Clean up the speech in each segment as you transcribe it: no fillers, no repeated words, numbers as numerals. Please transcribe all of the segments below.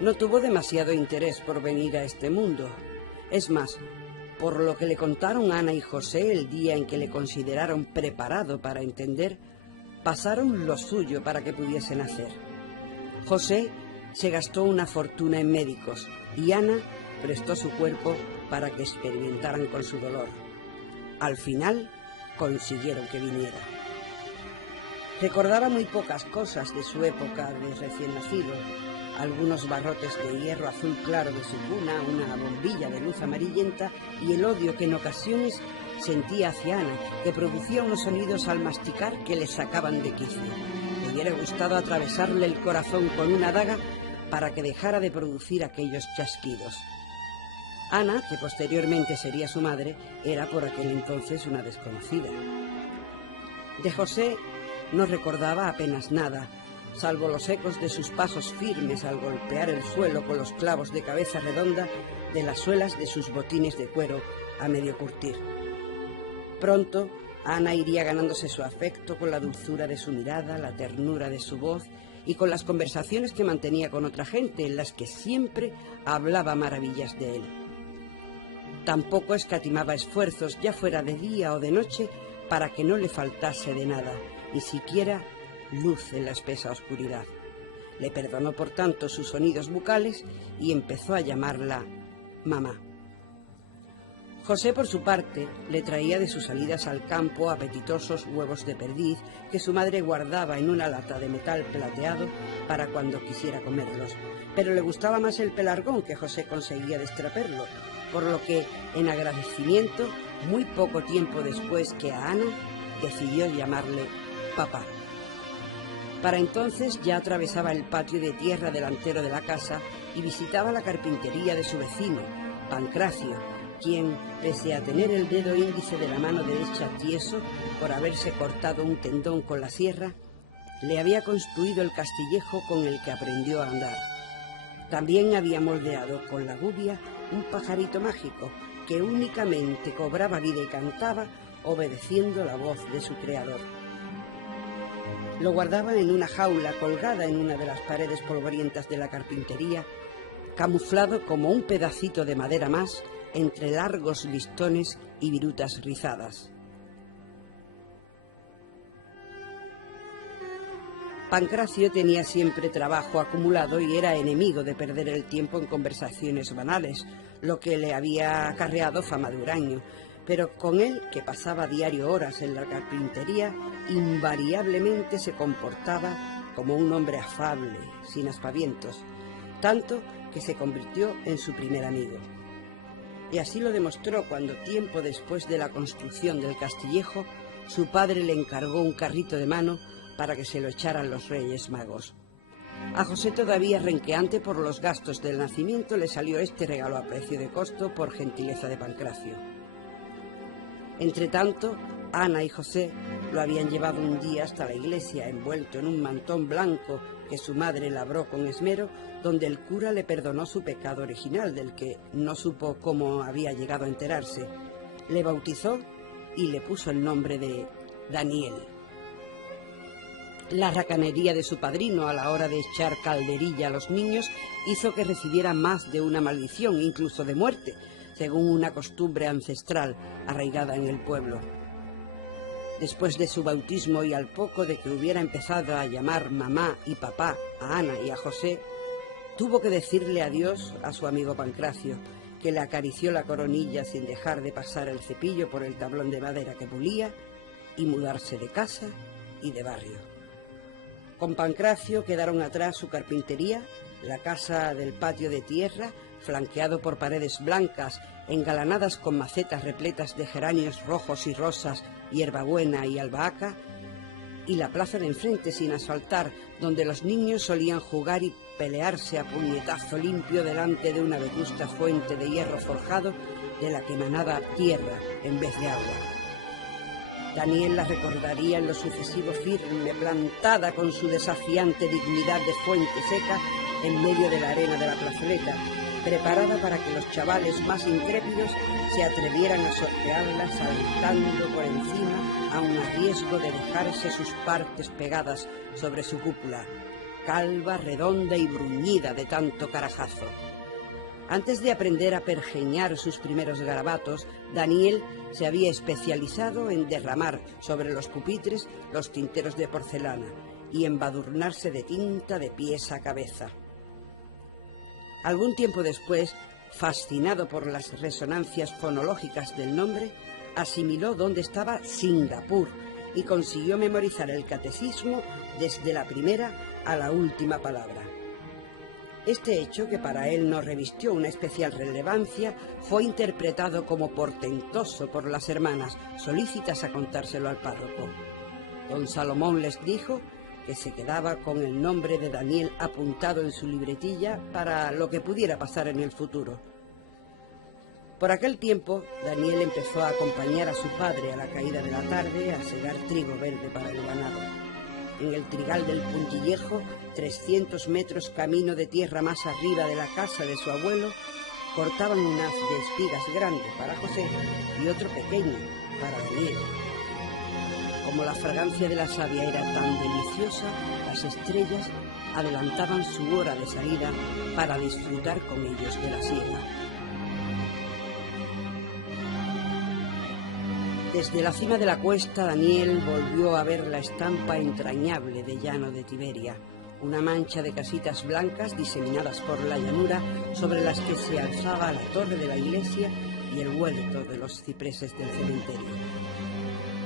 no tuvo demasiado interés por venir a este mundo. Es más, por lo que le contaron Ana y José el día en que le consideraron preparado para entender, pasaron lo suyo para que pudiese nacer. José se gastó una fortuna en médicos y Ana prestó su cuerpo para que experimentaran con su dolor. Al final consiguieron que viniera. Recordaba muy pocas cosas de su época de recién nacido: algunos barrotes de hierro azul claro de su cuna, una bombilla de luz amarillenta y el odio que en ocasiones sentía hacia Ana, que producía unos sonidos al masticar que le sacaban de quicio. Le hubiera gustado atravesarle el corazón con una daga para que dejara de producir aquellos chasquidos. Ana, que posteriormente sería su madre, era por aquel entonces una desconocida. De José no recordaba apenas nada, salvo los ecos de sus pasos firmes al golpear el suelo con los clavos de cabeza redonda de las suelas de sus botines de cuero a medio curtir. Pronto, Ana iría ganándose su afecto con la dulzura de su mirada, la ternura de su voz y con las conversaciones que mantenía con otra gente, en las que siempre hablaba maravillas de él. Tampoco escatimaba esfuerzos, ya fuera de día o de noche, para que no le faltase de nada, ni siquiera luz en la espesa oscuridad. Le perdonó por tanto sus sonidos bucales y empezó a llamarla mamá. José, por su parte, le traía de sus salidas al campo apetitosos huevos de perdiz que su madre guardaba en una lata de metal plateado para cuando quisiera comerlos, pero le gustaba más el pelargón que José conseguía destraperlo, por lo que, en agradecimiento, muy poco tiempo después que a Ana, decidió llamarle papá. Para entonces ya atravesaba el patio de tierra delantero de la casa y visitaba la carpintería de su vecino, Pancracio, quien, pese a tener el dedo índice de la mano derecha tieso por haberse cortado un tendón con la sierra, le había construido el castillejo con el que aprendió a andar. También había moldeado con la gubia un pajarito mágico que únicamente cobraba vida y cantaba obedeciendo la voz de su creador. Lo guardaba en una jaula colgada en una de las paredes polvorientas de la carpintería, camuflado como un pedacito de madera más entre largos listones y virutas rizadas. Pancracio tenía siempre trabajo acumulado y era enemigo de perder el tiempo en conversaciones banales, lo que le había acarreado fama de huraño, pero con él, que pasaba a diario horas en la carpintería, invariablemente se comportaba como un hombre afable, sin aspavientos, tanto que se convirtió en su primer amigo. Y así lo demostró cuando, tiempo después de la construcción del castillejo, su padre le encargó un carrito de mano para que se lo echaran los Reyes Magos. A José, todavía renqueante por los gastos del nacimiento, le salió este regalo a precio de costo por gentileza de Pancracio. Entretanto, Ana y José lo habían llevado un día hasta la iglesia, envuelto en un mantón blanco que su madre labró con esmero, donde el cura le perdonó su pecado original, del que no supo cómo había llegado a enterarse. Le bautizó y le puso el nombre de Daniel. La racanería de su padrino a la hora de echar calderilla a los niños hizo que recibiera más de una maldición, incluso de muerte, según una costumbre ancestral arraigada en el pueblo. Después de su bautismo y al poco de que hubiera empezado a llamar mamá y papá a Ana y a José, tuvo que decirle adiós a su amigo Pancracio, que le acarició la coronilla sin dejar de pasar el cepillo por el tablón de madera que pulía, y mudarse de casa y de barrio. Con Pancracio quedaron atrás su carpintería, la casa del patio de tierra, flanqueado por paredes blancas, engalanadas con macetas repletas de geranios rojos y rosas, hierbabuena y albahaca, y la plaza de enfrente sin asfaltar, donde los niños solían jugar y pelearse a puñetazo limpio delante de una vetusta fuente de hierro forjado de la que emanaba tierra en vez de agua. Daniel la recordaría en lo sucesivo firme, plantada con su desafiante dignidad de fuente seca en medio de la arena de la plazoleta, preparada para que los chavales más intrépidos se atrevieran a sortearla saltando por encima, aun a riesgo de dejarse sus partes pegadas sobre su cúpula. calva, redonda y bruñida de tanto carajazo. Antes de aprender a pergeñar sus primeros garabatos, Daniel se había especializado en derramar sobre los pupitres los tinteros de porcelana y embadurnarse de tinta de pies a cabeza. Algún tiempo después, fascinado por las resonancias fonológicas del nombre, asimiló dónde estaba Singapur y consiguió memorizar el catecismo desde la primera a la última palabra. Este hecho, que para él no revistió una especial relevancia, fue interpretado como portentoso por las hermanas, solícitas a contárselo al párroco. Don Salomón les dijo que se quedaba con el nombre de Daniel apuntado en su libretilla para lo que pudiera pasar en el futuro. Por aquel tiempo, Daniel empezó a acompañar a su padre a la caída de la tarde a segar trigo verde para el ganado. En el trigal del Puntillejo, 300 metros camino de tierra más arriba de la casa de su abuelo, cortaban un haz de espigas grande para José y otro pequeño para Daniel. Como la fragancia de la savia era tan deliciosa, las estrellas adelantaban su hora de salida para disfrutar con ellos de la siega. Desde la cima de la cuesta, Daniel volvió a ver la estampa entrañable de Llano de Tiberia, una mancha de casitas blancas diseminadas por la llanura sobre las que se alzaba la torre de la iglesia y el huerto de los cipreses del cementerio.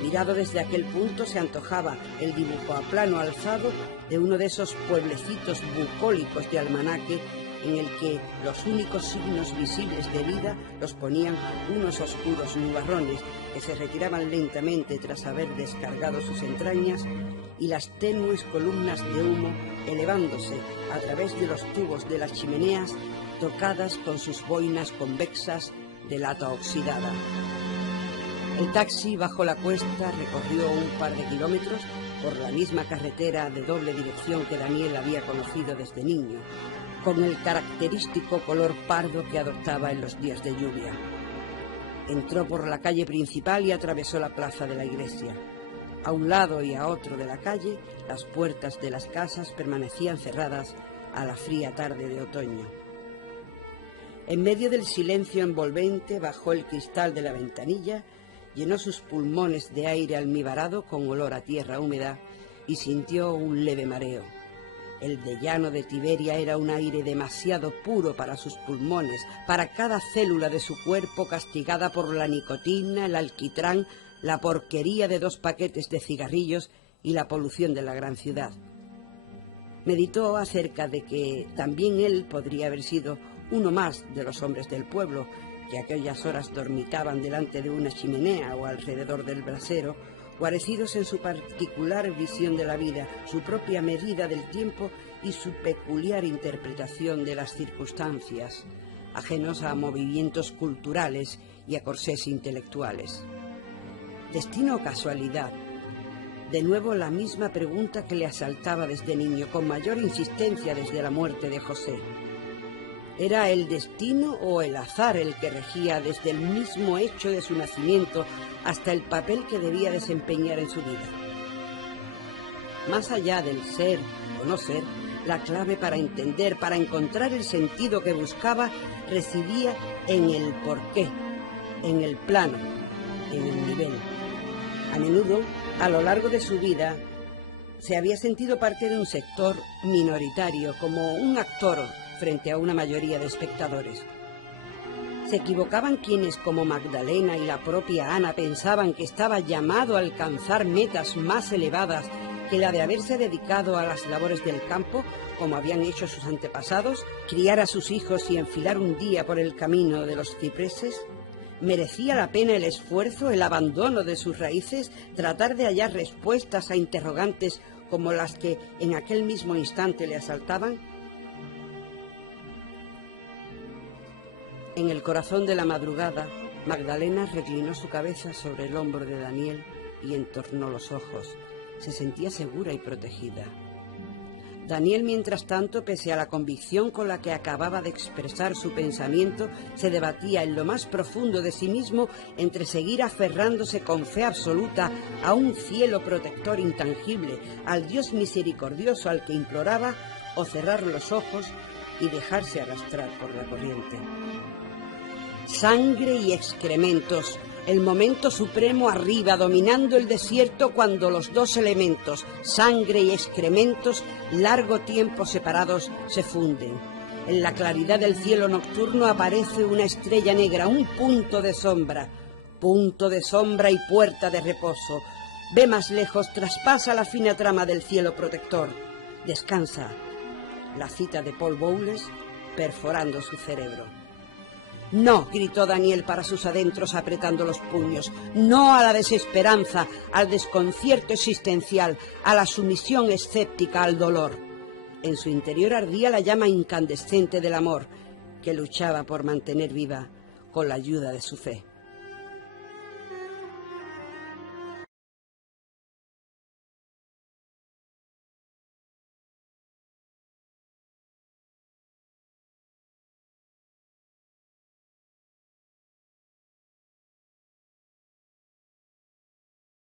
Mirado desde aquel punto se antojaba el dibujo a plano alzado de uno de esos pueblecitos bucólicos de almanaque en el que los únicos signos visibles de vida los ponían unos oscuros nubarrones que se retiraban lentamente tras haber descargado sus entrañas y las tenues columnas de humo elevándose a través de los tubos de las chimeneas tocadas con sus boinas convexas de lata oxidada. El taxi bajo la cuesta recorrió un par de kilómetros por la misma carretera de doble dirección que Daniel había conocido desde niño, con el característico color pardo que adoptaba en los días de lluvia. Entró por la calle principal y atravesó la plaza de la iglesia. A un lado y a otro de la calle, las puertas de las casas permanecían cerradas a la fría tarde de otoño. En medio del silencio envolvente, bajó el cristal de la ventanilla, llenó sus pulmones de aire almibarado con olor a tierra húmeda y sintió un leve mareo. El de Llano de Tiberia era un aire demasiado puro para sus pulmones, para cada célula de su cuerpo castigada por la nicotina, el alquitrán, la porquería de 2 paquetes de cigarrillos y la polución de la gran ciudad. Meditó acerca de que también él podría haber sido uno más de los hombres del pueblo, que a aquellas horas dormitaban delante de una chimenea o alrededor del brasero, guarecidos en su particular visión de la vida, su propia medida del tiempo y su peculiar interpretación de las circunstancias, ajenos a movimientos culturales y a corsés intelectuales. ¿Destino o casualidad? De nuevo la misma pregunta que le asaltaba desde niño, con mayor insistencia desde la muerte de José. ¿Era el destino o el azar el que regía desde el mismo hecho de su nacimiento hasta el papel que debía desempeñar en su vida? Más allá del ser o no ser, la clave para entender, para encontrar el sentido que buscaba, residía en el porqué, en el plano, en el nivel. A menudo, a lo largo de su vida, se había sentido parte de un sector minoritario, como un actor frente a una mayoría de espectadores. Se equivocaban quienes, como Magdalena y la propia Ana, pensaban que estaba llamado a alcanzar metas más elevadas que la de haberse dedicado a las labores del campo, como habían hecho sus antepasados, criar a sus hijos y enfilar un día por el camino de los cipreses. ¿Merecía la pena el esfuerzo, el abandono de sus raíces, tratar de hallar respuestas a interrogantes como las que en aquel mismo instante le asaltaban? En el corazón de la madrugada, Magdalena reclinó su cabeza sobre el hombro de Daniel y entornó los ojos. Se sentía segura y protegida. Daniel, mientras tanto, pese a la convicción con la que acababa de expresar su pensamiento, se debatía en lo más profundo de sí mismo entre seguir aferrándose con fe absoluta a un cielo protector intangible, al Dios misericordioso al que imploraba, o cerrar los ojos y dejarse arrastrar por la corriente. Sangre y excrementos. El momento supremo arriba, dominando el desierto, cuando los dos elementos, sangre y excrementos, largo tiempo separados, se funden. En la claridad del cielo nocturno aparece una estrella negra, un punto de sombra y puerta de reposo. Ve más lejos, traspasa la fina trama del cielo protector. Descansa. La cita de Paul Bowles perforando su cerebro. No, gritó Daniel para sus adentros apretando los puños. No a la desesperanza, al desconcierto existencial, a la sumisión escéptica al dolor. En su interior ardía la llama incandescente del amor que luchaba por mantener viva con la ayuda de su fe.